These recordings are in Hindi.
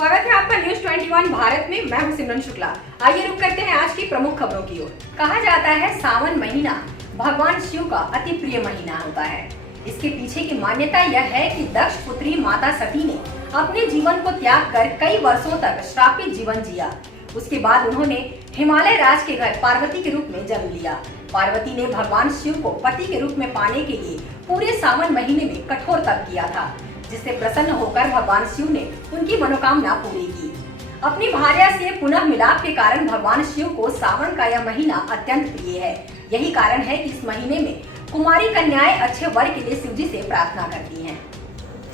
स्वागत है आपका न्यूज 21 भारत में। मैं हूं सिमरन शुक्ला। आइए रुक करते हैं आज की प्रमुख खबरों की ओर। कहा जाता है सावन महीना भगवान शिव का अति प्रिय महीना होता है। इसके पीछे की मान्यता यह है कि दक्ष पुत्री माता सती ने अपने जीवन को त्याग कर कई वर्षों तक श्रापित जीवन जिया। उसके बाद उन्होंने हिमालय राज के घर पार्वती के रूप में जन्म लिया। पार्वती ने भगवान शिव को पति के रूप में पाने के लिए पूरे सावन महीने में कठोर तप किया था, जिससे प्रसन्न होकर भगवान शिव ने उनकी मनोकामना पूरी की। अपनी भार्या से पुनः मिलाप के कारण भगवान शिव को सावन का यह महीना अत्यंत प्रिय है। यही कारण है कि इस महीने में कुमारी कन्याएं अच्छे वर के लिए शिव जी से प्रार्थना करती हैं।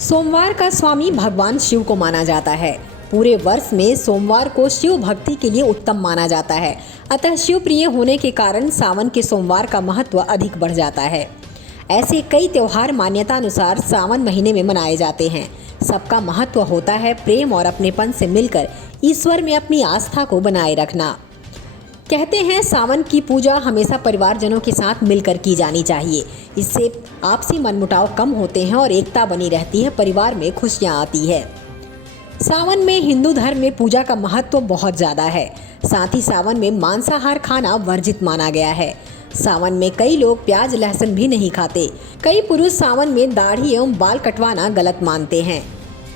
सोमवार का स्वामी भगवान शिव को माना जाता है। पूरे वर्ष में सोमवार को शिव भक्ति के लिए उत्तम माना जाता है। अतः शिव प्रिय होने के कारण सावन के सोमवार का महत्व अधिक बढ़ जाता है। ऐसे कई त्योहार मान्यता अनुसार सावन महीने में मनाए जाते हैं। सबका महत्व होता है प्रेम और अपनेपन से मिलकर ईश्वर में अपनी आस्था को बनाए रखना। कहते हैं सावन की पूजा हमेशा परिवारजनों के साथ मिलकर की जानी चाहिए। इससे आपसी मनमुटाव कम होते हैं और एकता बनी रहती है, परिवार में खुशियाँ आती है। सावन में हिंदू धर्म में पूजा का महत्व बहुत ज़्यादा है। साथ ही सावन में मांसाहार खाना वर्जित माना गया है। सावन में कई लोग प्याज लहसुन भी नहीं खाते। कई पुरुष सावन में दाढ़ी एवं बाल कटवाना गलत मानते हैं।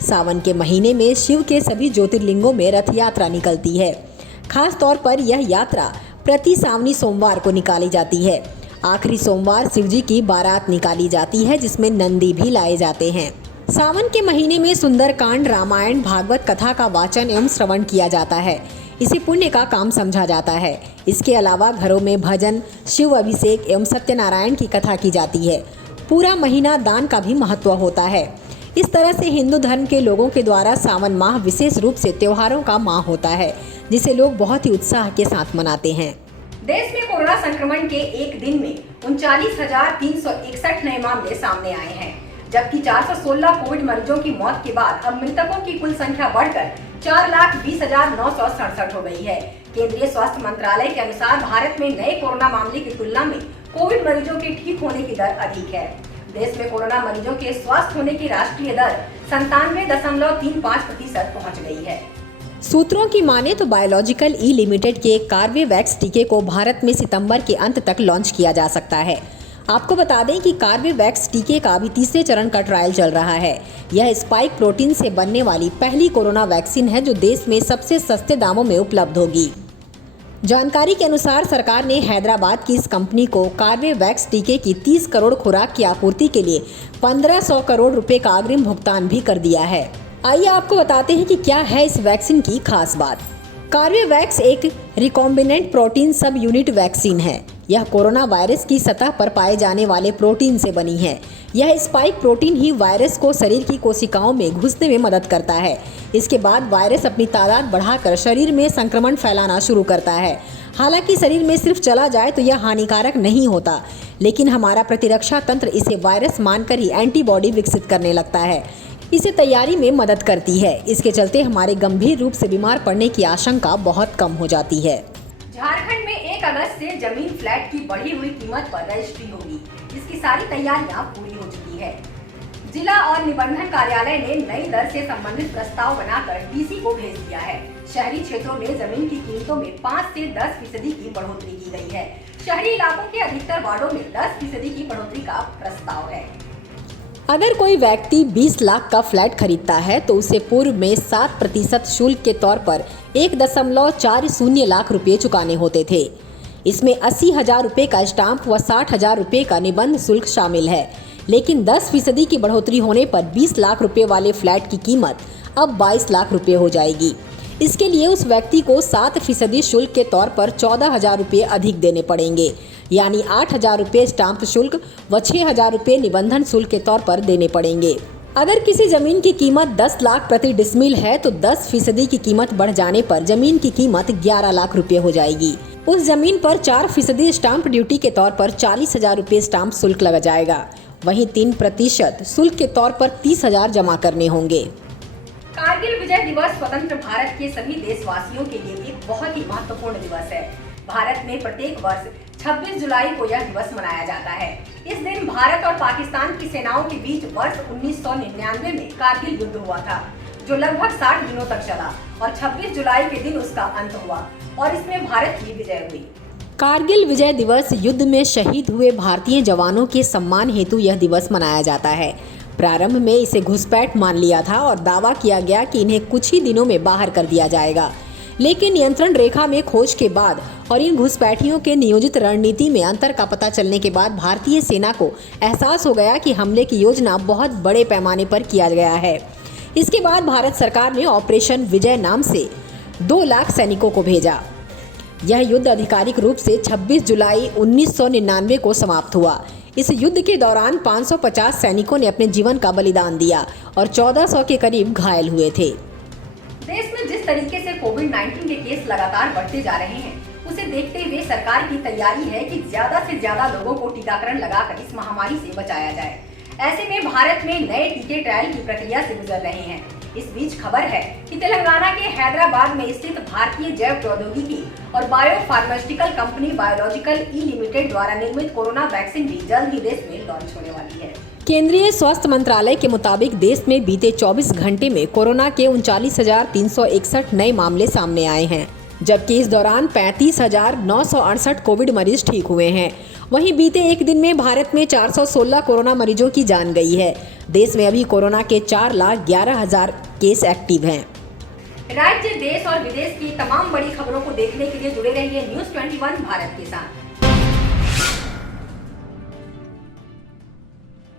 सावन के महीने में शिव के सभी ज्योतिर्लिंगों में रथ यात्रा निकलती है। खास तौर पर यह यात्रा प्रति सावनी सोमवार को निकाली जाती है। आखिरी सोमवार शिव जी की बारात निकाली जाती है, जिसमें नंदी भी लाए जाते हैं। सावन के महीने में सुंदरकांड, रामायण, भागवत कथा का वाचन एवं श्रवण किया जाता है। इसे पुण्य का काम समझा जाता है। इसके अलावा घरों में भजन, शिव अभिषेक एवं सत्यनारायण की कथा की जाती है। पूरा महीना दान का भी महत्व होता है। इस तरह से हिंदू धर्म के लोगों के द्वारा सावन माह विशेष रूप से त्योहारों का माह होता है, जिसे लोग बहुत ही उत्साह के साथ मनाते हैं। देश में कोरोना संक्रमण के एक दिन में 39,361 नए मामले सामने आए हैं, जबकि 416 कोविड मरीजों की मौत के बाद अब मृतकों की कुल संख्या बढ़कर 4,20,967 हो गई है। केंद्रीय स्वास्थ्य मंत्रालय के अनुसार भारत में नए कोरोना मामले की तुलना में कोविड मरीजों के ठीक होने की दर अधिक है। देश में कोरोना मरीजों के स्वस्थ होने की राष्ट्रीय दर 97.35% पहुँच गई है। सूत्रों की माने तो बायोलॉजिकल ई लिमिटेड के कार्बेवैक्स टीके को भारत में सितंबर के अंत तक लॉन्च किया जा सकता है। आपको बता दें कि कार्बेवैक्स टीके का अभी तीसरे चरण का ट्रायल चल रहा है। यह स्पाइक प्रोटीन से बनने वाली पहली कोरोना वैक्सीन है, जो देश में सबसे सस्ते दामों में उपलब्ध होगी। जानकारी के अनुसार सरकार ने हैदराबाद की इस कंपनी को कार्बेवैक्स टीके की 30 करोड़ खुराक की आपूर्ति के लिए 1500 करोड़ रुपए का अग्रिम भुगतान भी कर दिया है। आइए आपको बताते हैं कि क्या है इस वैक्सीन की खास बात। कार्बेवैक्स एक रिकॉम्बिनेंट प्रोटीन सब यूनिट वैक्सीन है। यह कोरोना वायरस की सतह पर पाए जाने वाले प्रोटीन से बनी है। यह स्पाइक प्रोटीन ही वायरस को शरीर की कोशिकाओं में घुसने में मदद करता है। इसके बाद वायरस अपनी तादाद बढ़ाकर शरीर में संक्रमण फैलाना शुरू करता है। हालांकि शरीर में सिर्फ चला जाए तो यह हानिकारक नहीं होता, लेकिन हमारा प्रतिरक्षा तंत्र इसे वायरस मानकर ही एंटीबॉडी विकसित करने लगता है। इसे तैयारी में मदद करती है। इसके चलते हमारे गंभीर रूप से बीमार पड़ने की आशंका बहुत कम हो जाती है। झारखंड में 1 अगस्त से जमीन फ्लैट की बढ़ी हुई कीमत पर रजिस्ट्री होगी। इसकी सारी तैयारियां पूरी हो चुकी है। जिला और निबंधन कार्यालय ने नई दर से संबंधित प्रस्ताव बनाकर डीसी को भेज दिया है। शहरी क्षेत्रों में जमीन की कीमतों में 5 से 10% की बढ़ोतरी की गई है। शहरी इलाकों के अधिकतर वार्डों में 10% की बढ़ोतरी का प्रस्ताव है। अगर कोई व्यक्ति 20 लाख का फ्लैट खरीदता है तो उसे पूर्व में 7% शुल्क के तौर पर 1.40 लाख रुपए चुकाने होते थे। इसमें 80,000 रुपए का स्टाम्प व 60,000 रुपए का निबंध शुल्क शामिल है। लेकिन 10% की बढ़ोतरी होने पर 20 लाख रुपए वाले फ्लैट की कीमत अब 22 लाख रुपए हो जाएगी। इसके लिए उस व्यक्ति को 7% शुल्क के तौर पर 14,000 रुपए अधिक देने पड़ेंगे, यानी 8,000 रुपए स्टाम्प शुल्क व 6,000 रुपए निबंधन शुल्क के तौर पर देने पड़ेंगे। अगर किसी जमीन की कीमत 10 लाख प्रति डिसमिल है तो 10% की कीमत बढ़ जाने पर जमीन की कीमत 11 लाख रुपए हो जाएगी। उस जमीन पर 4% स्टाम्प ड्यूटी के तौर पर 40,000 रुपए स्टाम्प शुल्क लगा जाएगा। वहीं 3% शुल्क के तौर पर 30,000 जमा करने होंगे। कारगिल विजय दिवस स्वतंत्र भारत के सभी देशवासियों के लिए एक बहुत ही महत्वपूर्ण दिवस है। भारत में प्रत्येक वर्ष 26 जुलाई को यह दिवस मनाया जाता है। इस दिन भारत और पाकिस्तान की सेनाओं के बीच वर्ष 1999 में कारगिल युद्ध हुआ था, जो लगभग 60 दिनों तक चला और 26 जुलाई के दिन उसका अंत हुआ और इसमें भारत की विजय हुई। कारगिल विजय दिवस युद्ध में शहीद हुए भारतीय जवानों के सम्मान हेतु यह दिवस मनाया जाता है। प्रारंभ में इसे घुसपैठ मान लिया था और दावा किया गया कि इन्हें कुछ ही दिनों में बाहर कर दिया जाएगा, लेकिन नियंत्रण रेखा में खोज के बाद और इन घुसपैठियों के नियोजित रणनीति में अंतर का पता चलने के बाद भारतीय सेना को एहसास हो गया कि हमले की योजना बहुत बड़े पैमाने पर किया गया है। इसके बाद भारत सरकार ने ऑपरेशन विजय नाम से 2 लाख सैनिकों को भेजा। यह युद्ध आधिकारिक रूप से 26 जुलाई 1999 को समाप्त हुआ। इस युद्ध के दौरान 550 सैनिकों ने अपने जीवन का बलिदान दिया और 1400 के करीब घायल हुए थे। देश में जिस तरीके से कोविड-19 के केस लगातार बढ़ते जा रहे हैं, उसे देखते हुए सरकार की तैयारी है कि ज्यादा से ज्यादा लोगों को टीकाकरण लगाकर इस महामारी से बचाया जाए। ऐसे में भारत में नए टीके ट्रायल की प्रक्रिया से गुजर रहे हैं। इस बीच खबर है कि तेलंगाना के हैदराबाद में स्थित भारतीय जैव प्रौद्योगिकी और बायो फार्मास्यूटिकल कंपनी बायोलॉजिकल ई लिमिटेड द्वारा निर्मित कोरोना वैक्सीन भी जल्द ही देश में लॉन्च होने वाली है। केंद्रीय स्वास्थ्य मंत्रालय के मुताबिक देश में बीते 24 घंटे में कोरोना के 39,361 नए मामले सामने आए हैं, जबकि इस दौरान 35,968 कोविड मरीज ठीक हुए हैं। वहीं बीते एक दिन में भारत में 416 कोरोना मरीजों की जान गई है। देश में अभी कोरोना के 4,11,000 केस एक्टिव हैं। राज्य, देश और विदेश की तमाम बड़ी खबरों को देखने के लिए जुड़े रहिए News 21 भारत के साथ।